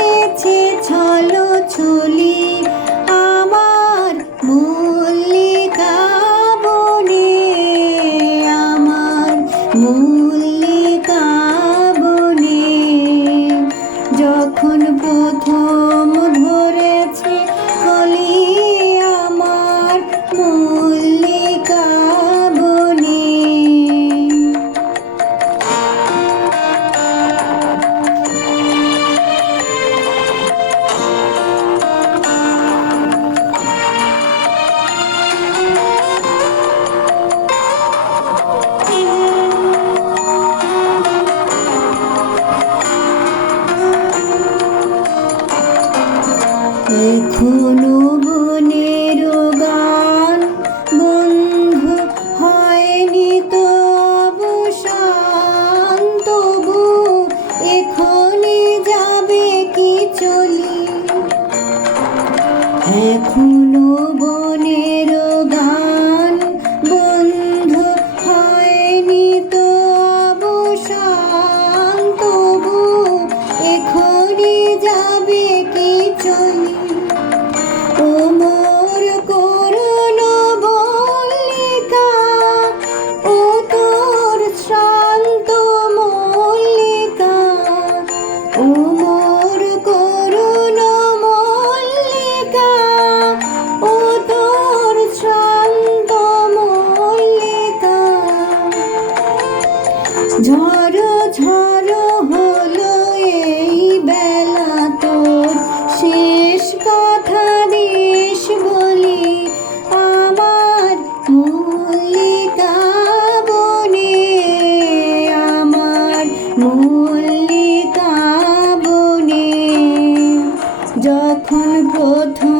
এঁকেছে ছলো ছলি আমার মল্লিকা বনে, আমার মল্লিকা বনে। যখন প্রথম ধরেছে কলি আমার মল্লিকা বনে। এখনো বনের গান বন্ধু হয়নি তো অবসান, তবু এখনই যাবে কি চলি। এখনো বনের গান বন্ধু হয়নি তো অবসান, তবু এখনই যাবে কি চলি। ও মোর করুণ মল্লিকা, ও তোর শান্ত মল্লিকা, ও মোর করুণ মল্লিকা, ও তোর শান্ত মল্লিকা। ঝড়ো ঝড়ো হলো এই বেলা তোর শেষ কথা দিস বলি আমার মল্লিকা বনে, আমার মল্লিকা বনে। যখন প্রথম